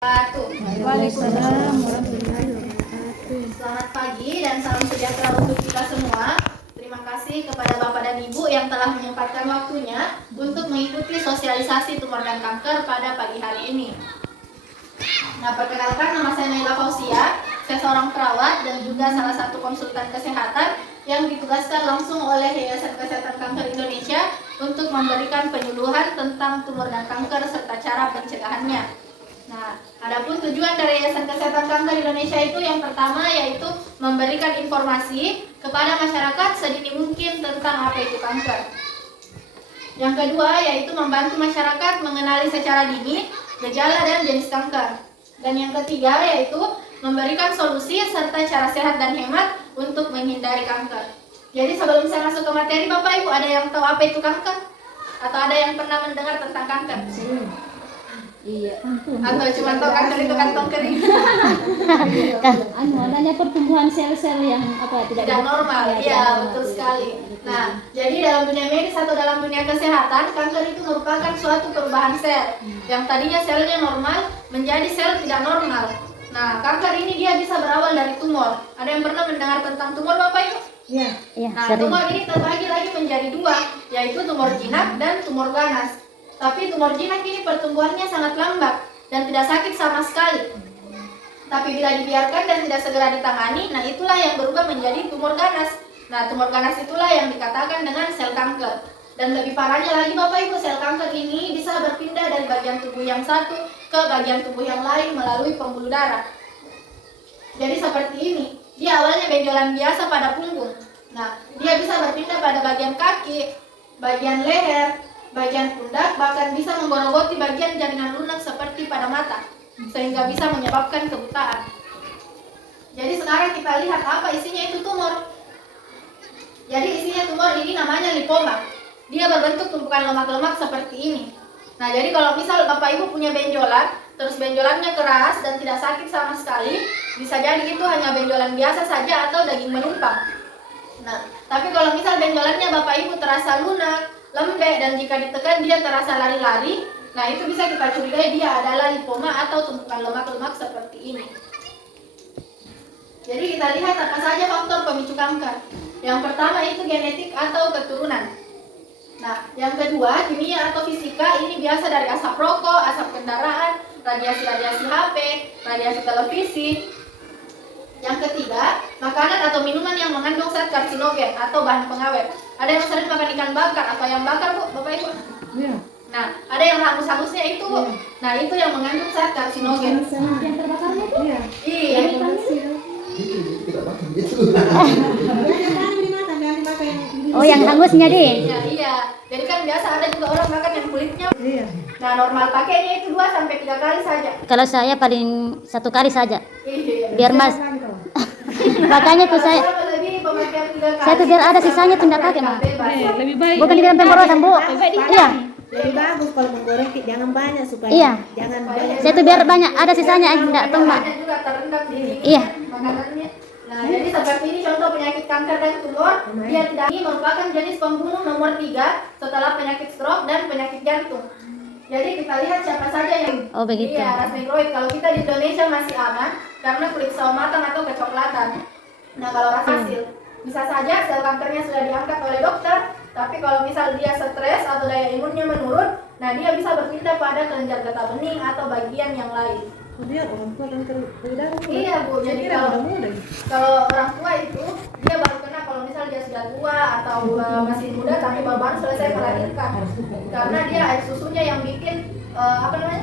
Waalaikumsalam warahmatullahi wabarakatuh. Selamat pagi dan salam sejahtera untuk kita semua. Terima kasih kepada Bapak dan Ibu yang telah menyempatkan waktunya untuk mengikuti sosialisasi tumor dan kanker pada pagi hari ini. Nah, perkenalkan, nama saya Naila Fausia. Saya seorang perawat dan juga salah satu konsultan kesehatan yang ditugaskan langsung oleh Yayasan Kesehatan Kanker Indonesia untuk memberikan penyuluhan tentang tumor dan kanker serta cara pencegahannya. Nah, adapun tujuan dari Yayasan Kesehatan Kanker Indonesia itu yang pertama yaitu memberikan informasi kepada masyarakat sedini mungkin tentang apa itu kanker. Yang kedua yaitu membantu masyarakat mengenali secara dini gejala dan jenis kanker. Dan yang ketiga yaitu memberikan solusi serta cara sehat dan hemat untuk menghindari kanker. Jadi sebelum saya masuk ke materi, Bapak Ibu ada yang tahu apa itu kanker? Atau ada yang pernah mendengar tentang kanker? Iya. Atau cuma tahu kanker itu kantong kering? Adanya pertumbuhan sel-sel yang tidak normal. Iya, betul sekali. Nah, jadi dalam dunia medis atau dalam dunia kesehatan, kanker itu merupakan suatu perubahan sel yang tadinya selnya normal menjadi sel tidak normal. Nah, kanker ini dia bisa berawal dari tumor. Ada yang pernah mendengar tentang tumor, Bapak Ibu? Iya. Nah, tumor ini terbagi lagi menjadi dua, yaitu tumor jinak dan tumor ganas. Tapi tumor jinak ini pertumbuhannya sangat lambat dan tidak sakit sama sekali. Tapi bila dibiarkan dan tidak segera ditangani, nah itulah yang berubah menjadi tumor ganas. Nah, tumor ganas itulah yang dikatakan dengan sel kanker. Dan lebih parahnya lagi Bapak Ibu, sel kanker ini bisa berpindah dari bagian tubuh yang satu ke bagian tubuh yang lain melalui pembuluh darah. Jadi seperti ini, dia awalnya benjolan biasa pada punggung. Nah, dia bisa berpindah pada bagian kaki, bagian leher, bagian pundak, bahkan bisa menggerogoti bagian jaringan lunak seperti pada mata, sehingga bisa menyebabkan kebutaan. Jadi sekarang kita lihat apa isinya itu tumor. Jadi isinya tumor ini namanya lipoma. Dia berbentuk tumpukan lemak-lemak seperti ini. Nah, jadi kalau misal Bapak Ibu punya benjolan, terus benjolannya keras dan tidak sakit sama sekali, bisa jadi itu hanya benjolan biasa saja atau daging menumpang. Nah, tapi kalau misal benjolannya Bapak Ibu terasa lunak, lembek, dan jika ditekan dia terasa lari-lari, nah itu bisa kita curigai dia adalah lipoma atau tumpukan lemak-lemak seperti ini. Jadi kita lihat apa saja faktor pemicu kanker. Yang pertama itu genetik atau keturunan. Nah, yang kedua kimia atau fisika, ini biasa dari asap rokok, asap kendaraan, radiasi HP, radiasi televisi. Yang ketiga, makanan atau minuman yang mengandung zat karsinogen atau bahan pengawet. Ada yang sering makan ikan bakar atau ayam bakar, Bu, Bapak Ibu? Iya. Nah, ada yang hangus-hangusnya itu, Bu. Iya. Nah, itu yang mengandung zat karsinogen. Yang terbakarnya itu? Iya. Iya. Oh, yang hangusnya deh. Iya. Jadi kan biasa ada juga orang makan yang kulitnya. Iya. Nah, normal pakainya itu 2 sampai 3 kali saja. Kalau saya paling 1 kali saja. Iya. Biar Mas. Makanya tuh saya tuh biar ada sisanya tidak pakai, Mas. Lebih baik. Bukan di dalam pemborosan, Bu. Iya. Lebih bagus kalau menggoreng jangan banyak supaya Iya. jangan banyak. Saya tuh biar banyak ada sisanya tidak tumbang. juga terendam di Iya. makanannya. Nah, jadi seperti ini contoh penyakit kanker dan tumor. Dia tidak ini merupakan jenis pembunuh nomor 3 setelah penyakit stroke dan penyakit jantung. Jadi kita lihat siapa saja yang begitu. Iya, ras negroid. Kalau kita di Indonesia masih aman karena kulit sawo matang atau kecoklatan. Nah, kalau ras hasil bisa saja sel kankernya sudah diangkat oleh dokter, tapi kalau misal dia stres atau daya imunnya menurun, nah dia bisa berpindah pada kelenjar getah bening atau bagian yang lain. Dia orang tua kanker payudara. Iya, Bu. Jadi kalau orang tua itu dia baru kena kalau misal dia sudah tua atau masih muda tapi baru selesai melahirkan. Karena dia air susunya yang bikin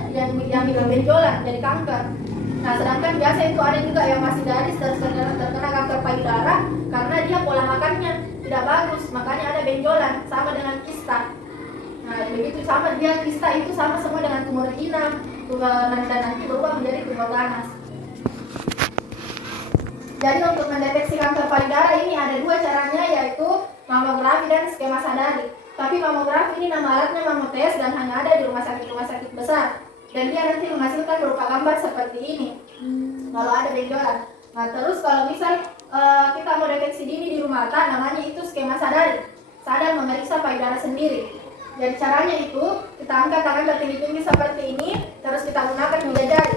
yang bikin benjolan jadi kanker. Nah, sedangkan biasa itu ada juga yang masih gadis terkena kanker payudara karena dia pola makannya tidak bagus, makanya ada benjolan sama dengan kista. Nah, begitu sama dia kista itu sama semua dengan tumor jinak, dan nanti berubah menjadi tumor ganas. Jadi untuk mendeteksi kanker payudara ini ada 2 caranya, yaitu mamografi dan skema sadari. Tapi mamografi ini nama alatnya mamotes dan hanya ada di rumah sakit besar. Dan dia nanti menghasilkan berupa gambar seperti ini. Kalau ada benjolan. Nah, terus kalau misal kita mau deteksi dini di rumah namanya itu skema sadari. Sadar memeriksa payudara sendiri. Jadi caranya itu kita angkat tangan tertinggi-tinggi seperti ini, terus kita gunakan 3 jari.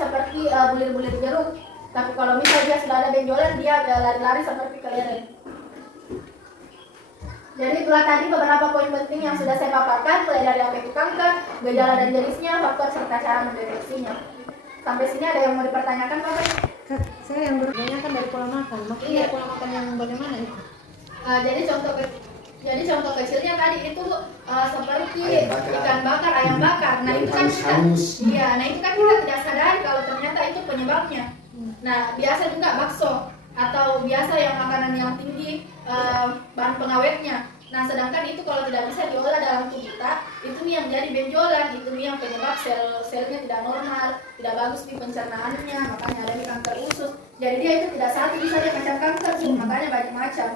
seperti bulir-bulir jeruk. Tapi kalau misalnya dia sudah ada benjolan, dia lari-lari seperti kelereng. Jadi itulah tadi beberapa poin penting yang sudah saya paparkan, mulai dari apa itu kanker, gejala dan jenisnya, faktor serta cara mendeteksinya. Sampai sini ada yang mau dipertanyakan, Pak? Saya yang bertanyakan dari pola makan. Maksudnya pola makan yang bagaimana itu? Jadi contoh kecilnya tadi itu seperti ikan bakar, ayam bakar. Nah itu kan kita, iya, nah itu kan kita tidak sadari kalau ternyata itu penyebabnya. Nah biasa juga bakso atau biasa yang makanan yang tinggi bahan pengawetnya. Nah sedangkan itu kalau tidak bisa diolah dalam tubuh kita, itu nih yang jadi benjolan, itu nih yang penyebab sel-selnya tidak normal, tidak bagus di pencernaannya, makanya ada di kanker usus. Jadi dia itu tidak satu bisa dia macam kanker, makanya banyak macam.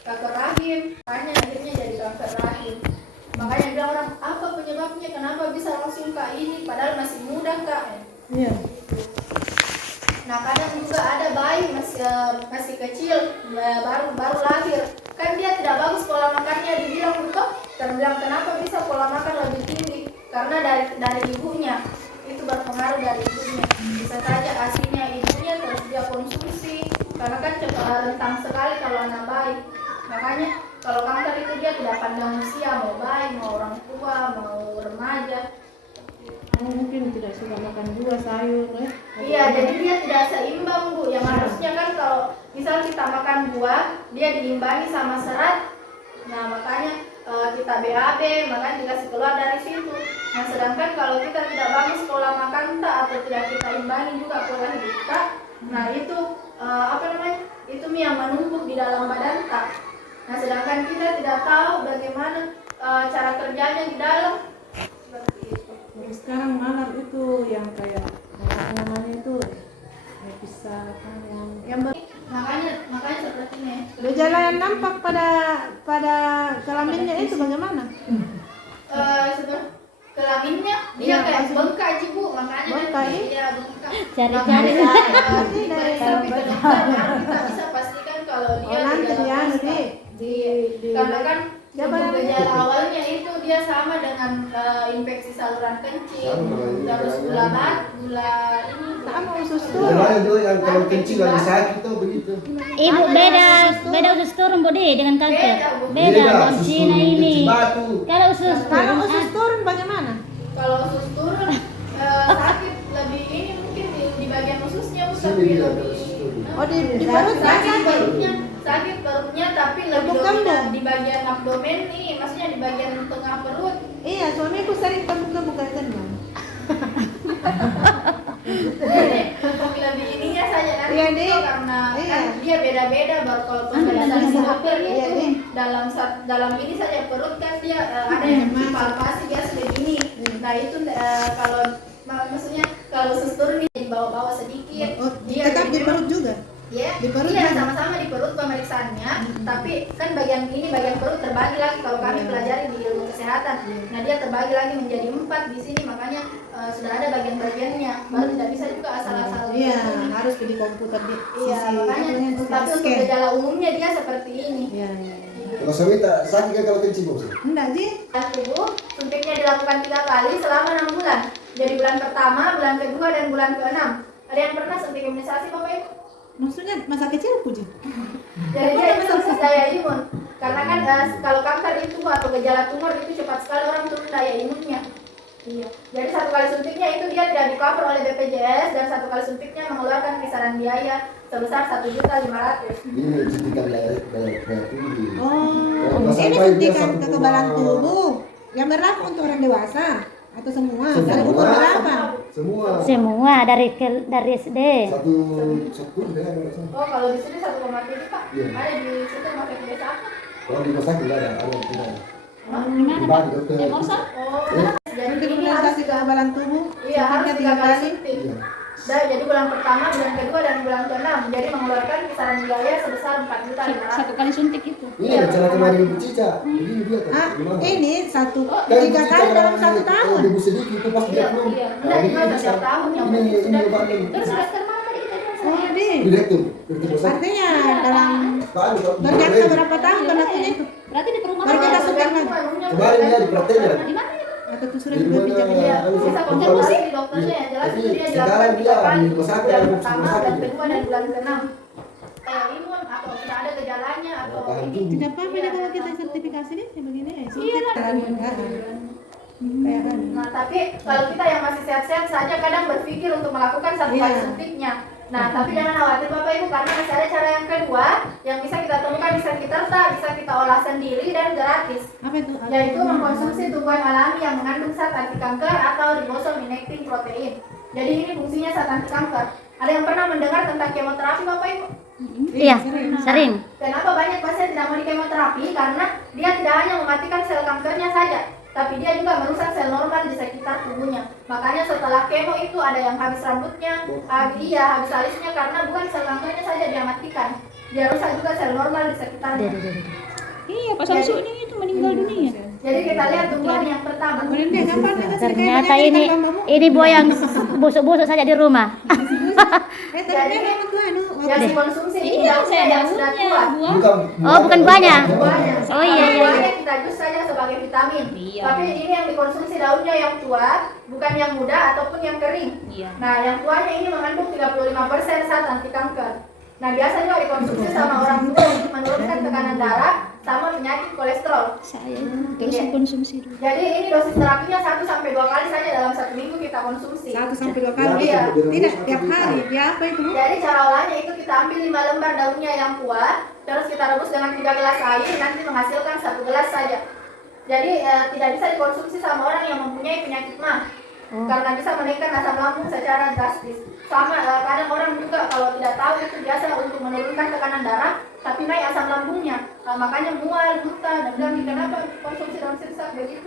Kanker rahim, makanya akhirnya jadi kanker rahim. Makanya bilang orang, apa penyebabnya, kenapa bisa langsung kak ini, padahal masih muda kak. Iya. Nah kadang juga ada bayi masih kecil, baru lahir, kan dia tidak bagus pola makannya, dibilang betul, terbilang kenapa bisa pola makan lebih tinggi, karena dari ibunya, itu berpengaruh dari ibunya. Bisa saja asinya ibunya terus dia konsumsi, karena kan rentang sekali kalau anak bayi. Makanya kalau kanker itu dia tidak pandang usia, mau bayi, mau orang tua, mau remaja. Mungkin tidak suka makan buah, sayur, ya? Iya, jadi dia tidak seimbang, Bu. Yang harusnya kan kalau misal kita makan buah, dia diimbangi sama serat. Nah, makanya kita BAB, makanya dikasih keluar dari situ. Nah, sedangkan kalau kita tidak bagus pola makan kita atau tidak kita imbangi juga pola hidup kita, nah itu itu yang menumpuk di dalam badan kita. Nah, sedangkan kita tidak tahu bagaimana cara kerjanya di dalam. Seperti itu. Sekarang malam itu yang kayak namanya itu bisa yang makanya seperti ini. gejala yang nampak pada kelaminnya itu bagaimana? Kelaminnya dia Iya, kayak maksud- bengkak sih, Bu, makanya Bengkak, dia ya? iya bengkak. Cari-cari. Diperiksa ke dokter baru kita bisa pastikan kalau dia nanti gejala dia prostat. di Karena kan Dia apa untuk namanya? gejala awalnya itu dia sama dengan infeksi saluran kencing, terus gula ini. sama usus tuh. Gejala itu yang kalau kencing lagi sakit tuh begitu. Ibu beda usus turun Budi dengan kanker. Beda, Beda, Bang usus Cina turun, ini. kencing batu. Kalau usus Kalau turun, usus turun bagaimana? Kalau usus turun sakit lebih ini mungkin di bagian ususnya Bu, Sini tapi dia ada lebih usus turun. Oh di perut sakit perutnya tapi lebih Bukan, dominan Bu. di bagian abdomen nih, maksudnya di bagian tengah perut. Iya, suamiku sering buka kan. Lebih ininya saja nanti Iya, itu Dik. karena Iya. kan dia beda-beda baru kalau Ambil pemeriksaan lagi dokter Iya, itu Dik. dalam ini saja perut kan dia ada yang palpasi dia sudah gini. Nah itu kalau maksudnya kalau usus turun di bawah-bawah sedikit. Dia Tetap di memang- perut juga. Ya, Di perut iya kan? sama-sama di perut pemeriksaannya, tapi kan bagian perut terbagi lagi kalau kami pelajari di ilmu kesehatan. Nah dia terbagi lagi menjadi 4 di sini, makanya sudah ada bagian-bagiannya. Baru tidak bisa juga asal-asal. Iya, harus di komputer di Iya, sisi makanya tapi untuk scan. gejala umumnya dia seperti ini. Iya, iya. Kalau suami tak sakit kan kalau kencing bos. Enggak sih? Tubuh suntiknya dilakukan 3 kali selama 6 bulan. Jadi bulan pertama, bulan kedua, dan bulan ke-6. Ada yang pernah suntik imunisasi Bapak Ibu? Maksudnya masa kecil puji. Jadi dia itu khusus daya imun. Karena kan kalau kanker itu atau gejala tumor itu cepat sekali orang turun daya imunnya. Iya. Jadi 1 kali suntiknya itu dia tidak di cover oleh BPJS, dan 1 kali suntiknya mengeluarkan kisaran biaya sebesar 1.500.000. Ini suntikan daya tinggi. Oh, Kalau ini sampai dia suntikan 1,5 kekebalan tubuh. Yang berlaku untuk orang dewasa atau semua? Ada umur Semua. berapa? Semua. semua dari SD. Satu dengan Oh, kalau di sini 1,7 Pak. Iya. Ada di situ pakai biasa apa? kalau di rumah sakit nggak ada yang tidak. Gimana Pak? Dibagi dokter. Oh, jadi Untuk ini harus imunisasi kekebalan tubuh. iya harus suntiknya 3 kali suntik. Iya. Jadi bulan pertama, bulan kedua, dan bulan ke-6. Jadi mengeluarkan kisaran biaya sebesar 4.500.000. Kali suntik itu. Ini cara kemarin ibu Cica. Begini dia kan. Ah, Gimana? ini satu Oh, Kan 3 kali dalam 1 tahun. Kalau ibu sedikit itu pas dia belum. Iya. Nah, ini Enggak, bisa. setiap tahun yang Ini penting sudah. obatnya. Terus semester mana tadi kita bilang? Oh, di. Direktur rumah sakit. Artinya dalam Kan kalau berjangka di- berapa tahun berlakunya itu? Berarti di perumahan. Baru kita suntik lagi. Kemarin dia di prakteknya. Di mana? atau surat Di juga mana? bicara Iya, Anu, bisa kontrol. konsultasi di dokternya yang jelas Tapi itu dia sekarang dilakukan dia 3 kali, di rumah sakit, bulan di pertama, rumah bulan sakit. kedua, dan bulan ke-6. Kayak imun atau tidak ada gejalanya atau Tahan ini. tubuh. tidak apa-apa deh kalau kita sertifikasi deh kayak begini ya suntik kayak kan Nah, tapi kalau kita yang masih sehat-sehat saja kadang berpikir untuk melakukan satu kali Iya. suntiknya. Nah, tapi jangan khawatir Bapak Ibu karena masih ada cara yang kedua yang bisa kita temukan, bisa kita bisa kita olah sendiri dan gratis. apa itu Yaitu mengkonsumsi tumbuhan alami yang mengandung zat anti kanker atau ribosominectin protein. Jadi ini fungsinya zat anti kanker. Ada yang pernah mendengar tentang kemoterapi Bapak Ibu? Iya, sering. Kenapa banyak pasien tidak mau di kemoterapi? Karena dia tidak hanya mematikan sel kankernya saja, tapi dia juga merusak sel normal di sekitar tubuhnya. Makanya setelah kemo itu ada yang habis rambutnya, habis alisnya karena bukan sel kankernya saja dia matikan, dia rusak juga sel normal di sekitarnya. Iya, Pak Samsudin itu meninggal dunia. Jadi kita lihat tumbuhan yang pertama. kemudian deh gampang kita Ternyata ini buah yang busuk-busuk saja di rumah. tadi memang tuh anu Yang dikonsumsi itu Iya, daunnya saya yang sudah tua. buah. Oh, bukan buahnya. Buahnya. Oh, iya, iya. Buahnya kita jus saja sebagai vitamin. Iya. Tapi ini yang dikonsumsi daunnya yang tua, bukan yang muda ataupun yang kering. Iya. Nah, yang tuanya ini mengandung 35% zat anti kanker. Nah, biasanya dikonsumsi sama orang tua untuk menurunkan tekanan darah sama penyakit kolesterol. Saya terus konsumsi dulu. Jadi ini dosis terapinya 1 sampai 2 kali saja dalam 1 minggu kita konsumsi. 1 sampai 2 kali Iya. tidak tiap hari ya apa itu Bu? Jadi cara olahnya itu kita ambil 5 lembar daunnya yang tua, terus kita rebus dengan 3 gelas air, nanti menghasilkan 1 gelas saja. Jadi tidak bisa dikonsumsi sama orang yang mempunyai penyakit mah, karena bisa menaikkan asam lambung secara drastis. Sama kadang orang juga kalau tidak tahu itu biasa untuk menurunkan tekanan darah, tapi naik asam lambungnya. Makanya mual, muntah, dan bilang kenapa konsumsi daun sirsak begitu.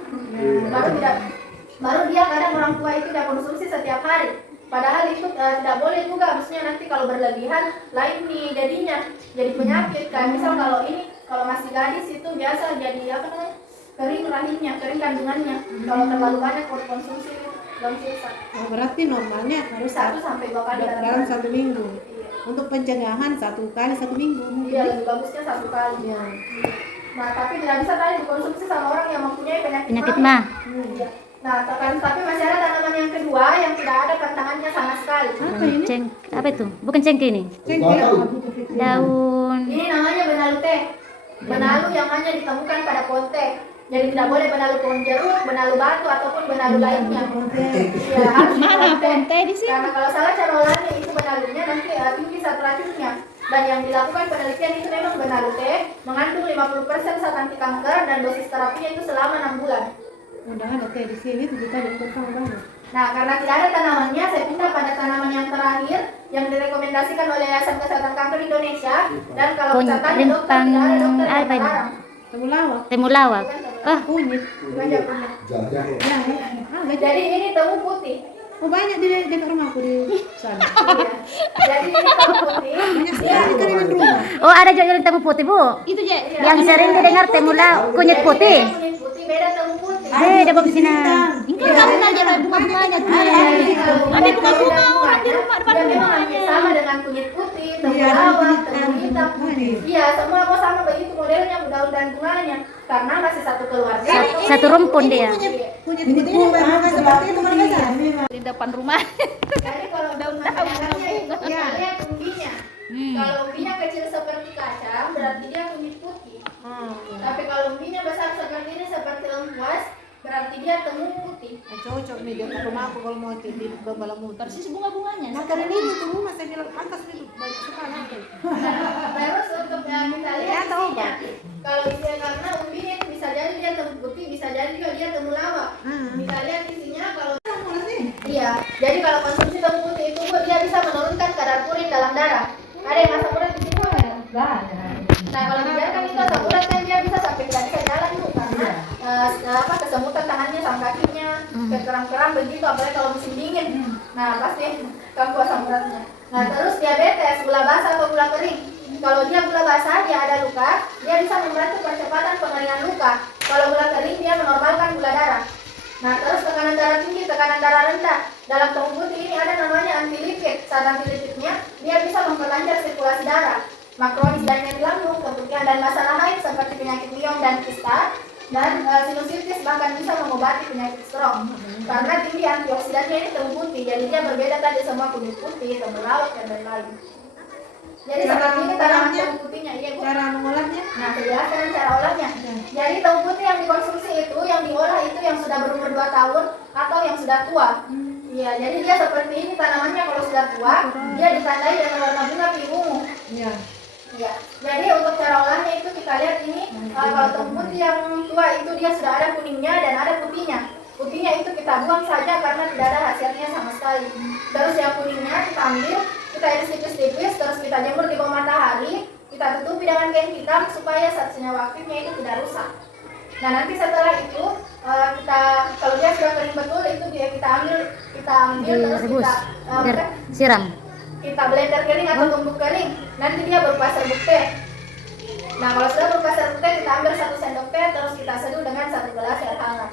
Baru dia kadang orang tua itu tidak konsumsi setiap hari. Padahal itu tidak boleh juga, maksudnya nanti kalau berlebihan lain nih jadinya jadi penyakit. Kayak misal kalau ini kalau masih gadis itu biasa jadi apa namanya, kering rahimnya, kering kandungannya. Kalau terlalu banyak konsumsi daun sirsak. Oh, berarti normalnya harus 1 sampai 2 kali dalam 1 minggu. Iya. Untuk pencegahan 1 kali 1 minggu mungkin. Iya, lebih bagusnya 1 kali. Ya. Nah, tapi tidak bisa tadi dikonsumsi sama orang yang mempunyai Penyakit mah. Iya. Nah, tapi masih ada tanaman yang kedua yang tidak ada pantangannya sama sekali. Apa ini? Apa itu? Bukan cengkeh ini. Cengkeh. Daun. Ini namanya benalu teh. Benalu yang hanya ditemukan pada pohon teh. Jadi tidak boleh benalu pohon jeruk, benalu batu ataupun benalu lainnya. Iya, harus Mana pohon teh. ponte di sini? Karena kalau salah cara olahnya itu benalunya nanti tinggi zat racunnya. Dan yang dilakukan penelitian itu memang benalu teh mengandung 50% zat anti kanker dan dosis terapinya itu selama 6 bulan. Udah ada teh di sini tuh kita berkembang banget. Nah, karena tidak ada tanamannya, saya pindah pada tanaman yang terakhir yang direkomendasikan oleh Yayasan Kesehatan Kanker Indonesia. Dan kalau kita tanya dokter, tidak ada dokter yang apa ini? melarang. Temulawak, Temulawak. Oh, kunyit. Gajah punya. Jajan. Ya, enggak Jadi ini temu putih. Oh, banyak di dekat rumahku di sana. Iya. Jadi ini temu putih. Banyak sekali tanaman rumah. oh ada juga yang temu putih, Bu. Itu je. Yang sering didengar temulawak, kunyit putih. Jadi kunyit putih beda temu putih. Beda babisina. Ini kamu aja ada bunga-bunganya tuh. Ada bunga-bunga orang di rumah depan Dia memang rumahnya. hampir sama dengan kunyit putih, temulawak, temu hitam. Iya, semua mau sama begitu modelnya, daun dan bunganya. Karena masih satu keluarga. Satu rumpun dia. Kunyit putih ini bukan seperti itu kan guys. Di depan rumah. Jadi kalau daun bunganya itu kita lihat umbinya. Kalau umbinya kecil seperti kacang, berarti dia kunyit putih. Tapi kalau umbinya besar seperti ini, seperti lengkuas, berarti dia temu putih. Cocok nih dekat rumahku kalau mau di Balamuter. Persis bunga-bunganya. Nah, karena ini tuh rumah saya bilang pantas itu banyak sekali. Terus untuk yang kita lihat isinya, kalau isinya karena umbinya itu bisa jadi dia temu putih, bisa jadi juga dia temu lawak. Kita lihat isinya kalau iya, jadi kalau konsumsi temu putih itu Bu, dia bisa menurunkan kadar urin dalam darah. Ada yang asam urat di sini Bu? Nah, kalau dibiarkan itu asam urat kan dia bisa sampai tidak bisa jalan Bu, karena kesemutan tangannya sama kakinya, keram-keram begitu, apalagi kalau musim dingin. Nah, pasti ganggu asam uratnya. Nah, terus diabetes, gula basah atau gula kering. Kalau dia gula basah, dia ada luka, dia bisa membantu percepatan pengeringan luka. Kalau gula kering, dia menormalkan gula darah. Nah, terus tekanan darah tinggi, tekanan darah rendah. Dalam temu putih ini ada namanya antilipid. Saat antilipidnya, dia bisa memperlancar sirkulasi darah. Makronis dan di lambung, kemudian dan masalah lain seperti penyakit Lyon dan kista, Dan sinusitis bahkan bisa mengobati penyakit stroke karena tinggi antioksidannya ini temu putih, jadi dia berbeda tadi sama kunyit putih, temulawak dan lain-lain. Jadi seperti ini tanaman temu putihnya, iya Bu. Cara mengolahnya? Nah, penjelasan cara olahnya. Jadi temu putih yang dikonsumsi itu, yang diolah itu yang sudah berumur 2 tahun atau yang sudah tua. Iya, jadi dia seperti ini tanamannya kalau sudah tua, dia ditandai dengan warna bunga biru ungu. Iya. Iya. Jadi untuk cara olahnya itu kita lihat ini kalau temu putih yang tua itu dia sudah ada kuningnya dan ada putihnya. Putihnya itu kita buang saja karena tidak ada khasiatnya sama sekali. Terus yang kuningnya kita ambil, kita iris tipis-tipis, terus kita jemur di bawah matahari, kita tutupi dengan kain hitam supaya saat senyawa aktifnya itu tidak rusak. Nah nanti setelah itu kita kalau dia sudah kering betul itu dia kita ambil terus Direbus. kita Biar siram. kita blender kering atau tumbuk kering, nanti dia berupa serbuk teh. Nah kalau sudah berupa serbuk teh kita ambil 1 sendok teh terus kita seduh dengan 1 gelas air hangat.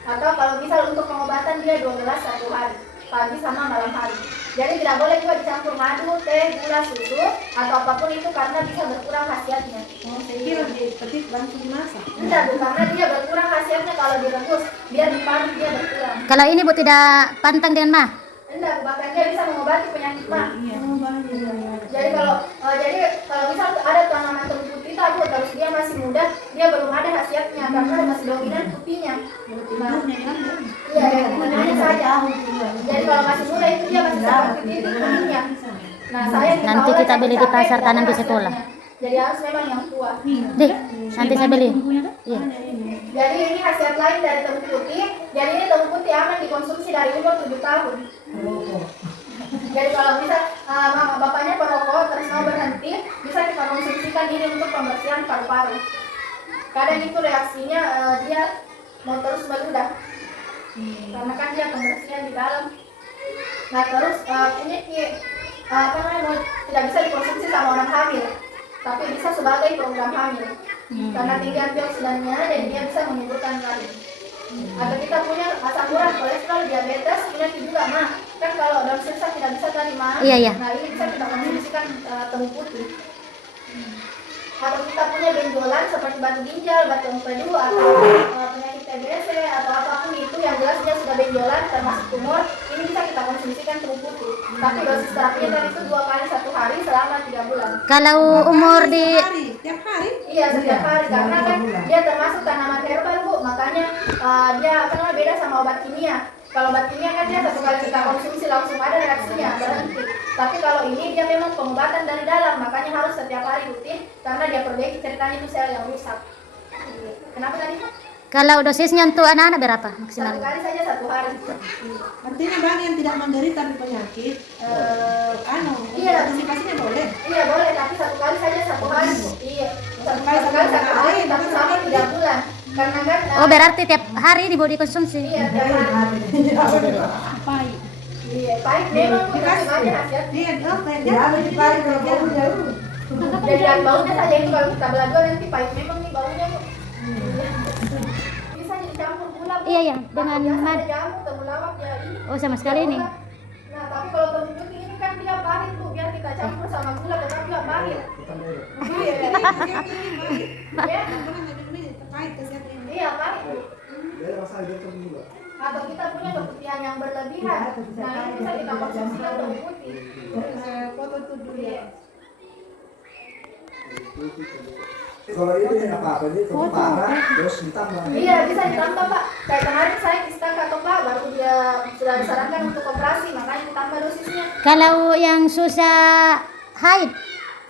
Atau kalau misal untuk pengobatan dia 2 gelas 1 hari, pagi sama malam hari. Jadi tidak boleh juga dicampur madu, teh, gula, susu atau apapun itu karena bisa berkurang khasiatnya. Saya kira dipetik langsung dimasak. Enggak Bu, karena dia berkurang khasiatnya kalau direbus, biar diparut dia berkurang. Kalau ini Bu tidak pantang dengan mah? Enggak Bu, bahkan dia bisa mengobati penyakit mah. Jadi kalau misal ada tanaman temu putih tadi terus dia masih muda, dia belum ada khasiatnya karena masih dominan putihnya. Iya, yang saja. Jadi kalau masih muda itu dia masih seperti titik kuningnya. Nah, Nanti kita beli di pasar tanam di sekolah. Jadi harus memang yang tua. Deh, nanti saya beli. Iya. Jadi ini khasiat lain dari temu putih. Jadi ini temu putih aman dikonsumsi dari umur 7 tahun. Jadi kalau misal mama bapaknya perokok terus mau berhenti, bisa kita konsumsikan ini untuk pembersihan paru-paru. Kadang itu reaksinya dia mau terus meludah. Karena kan dia pembersihan di dalam. Nah terus ini tidak bisa dikonsumsi sama orang hamil, tapi bisa sebagai program hamil. Karena tinggi antioksidannya, jadi dia bisa menimbulkan rahim. Atau kita punya asam urat, kolesterol, diabetes, penyakit juga mah. Kan kalau dalam sirsa tidak bisa tadi mah. Iya, iya. Nah ini bisa kita konsumsikan temu putih. Atau kita punya benjolan seperti batu ginjal, batu empedu, atau penyakit TBC atau apapun itu yang jelas dia sudah benjolan termasuk tumor, ini bisa kita konsumsikan temu putih. Tapi dosis terapinya tadi itu 2 kali 1 hari selama 3 bulan. Kalau umur di Tiap hari? Iya setiap hari karena kan dia termasuk tanaman herbal Bu, makanya dia beda sama obat kimia. Kalau obat kimia kan dia 1 kali kita konsumsi langsung ada reaksinya berhenti. Tapi kalau ini dia memang pengobatan dari dalam, makanya harus setiap hari rutin karena dia perbaiki ceritanya itu sel yang rusak. Kenapa tadi Pak? kalau dosisnya untuk anak-anak berapa 1 maksimal? kali saja 1 hari. Artinya bang yang tidak menderita penyakit, Iya. antisipasinya boleh. Iya boleh, tapi 1 kali saja 1 hari. Iya, 1 kali 1 hari, tapi selama 3 bulan. Karena kan Oh berarti tiap hari dibawa dikonsumsi. iya tiap hari. Iya, pahit memang Bu, tapi banyak khasiat. Dia harus dipakai kalau bau jauh. Jadi dari baunya saja itu kalau kita belah dua nanti pahit memang nih baunya Bu. Bisa dicampur gula Bu. Iya, iya, dengan Biasa mad. ada jamu, temulawak ya ini. Oh sama sekali ini. Nah tapi kalau temu putih ini kan dia pahit Bu, biar kita campur sama gula tetap dia pahit. Iya. Ya. Terkait kesehatan ini. Iya pahit Bu. Dia rasa dia juga. Atau kita punya keputihan yang berlebihan. Nah ini bisa kita konsumsikan temu putih. Foto itu dulu ya. Kalau ini apa-apa ini kalau parah terus ditambah. Iya bisa ditambah Pak. Kayak kemarin saya kista kantong Pak, baru dia sudah disarankan untuk operasi, makanya ditambah dosisnya. Kalau yang susah haid,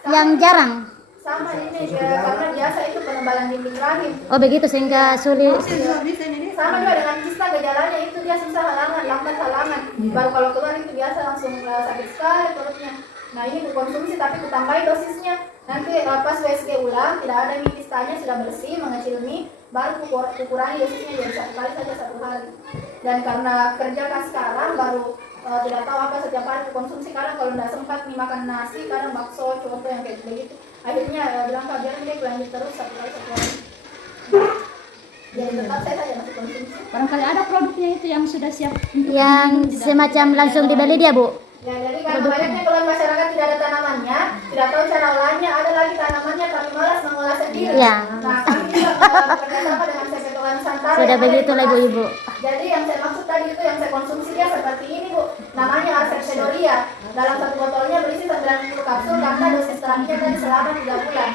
yang jarang. Sama ini karena biasa itu penebalan dinding rahim. Oh begitu sehingga sulit. Bisa ini. Sama juga dengan kista gejalanya itu dia susah halangan, lambat halangan. Baru kalau keluar itu biasa langsung sakit sekali perutnya. Nah ini dikonsumsi tapi ditambahi dosisnya. Nanti pas WSG ulang tidak ada mie kistanya sudah bersih mengecil mie, baru kurangi dosisnya jadi 1 kali saja 1 hari. Dan karena kerja kan sekarang baru tidak tahu apa setiap hari konsumsi, kadang kalau tidak sempat nih makan nasi, kadang bakso, coto yang kayak begitu. Akhirnya bilang Kak biar ini lanjut terus 1 kali 1 hari. Jadi tetap saya saja masih konsumsi. Barangkali ada produknya itu yang sudah siap untuk Yang semacam langsung dibeli dia Bu. Ya, jadi karena banyaknya kalau masyarakat tidak ada tanamannya, tidak tahu cara olahnya, ada lagi tanamannya tapi malas mengolah sendiri. Iya. Nah, kami juga bekerjasama dengan CPP Nusantara. Sudah yang ada di begitulah Bekasi. ibu-ibu. Jadi yang saya maksud tadi itu yang saya konsumsi dia seperti ini Bu. Namanya Arcepsedoria. Dalam satu botolnya berisi 90 kapsul karena dosis terakhirnya tadi selama 3 bulan.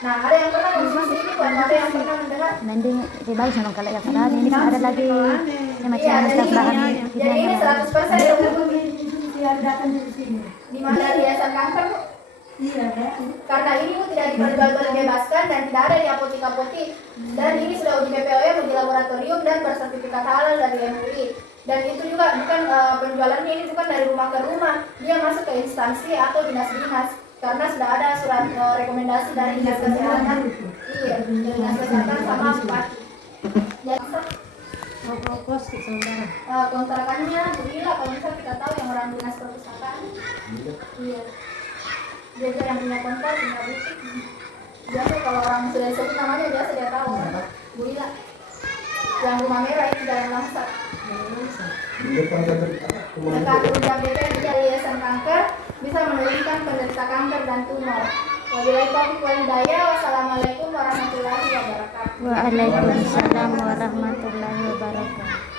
Nah, ada yang pernah konsumsi ini Bu? Ada yang pernah mendengar? Mending ribai sama kalau yang ada ini ada lagi macam Iya, bahan jadi ini 100% terbukti. Di mana dari Yayasan Kanker Bu? Karena ini Bu tidak dibebaskan dan tidak ada di apotek-apotek. Dan ini sudah uji BPOM, uji laboratorium dan bersertifikat halal dari MUI. Dan itu juga bukan penjualannya ini bukan dari rumah ke rumah, dia masuk ke instansi atau dinas-dinas karena sudah ada surat rekomendasi dari dinas kesehatan. Iya, dari dinas kesehatan sama bupati. Jadi kontrakannya begila kalau misal kita tahu yang orang dinas perpustakaan. Iya. Dia tuh yang punya kontrak, punya butik. Biasa kalau orang sudah disebut namanya biasa dia tahu. Bu Ila. Yang rumah merah itu Jalan Langsa. Di depan kantor Dekat Unjak DPR di Yayasan Kanker bisa menurunkan penderita kanker dan tumor. Wabillahi taufiq wal hidayah. Wassalamualaikum warahmatullahi wabarakatuh. Waalaikumsalam warahmatullahi wabarakatuh.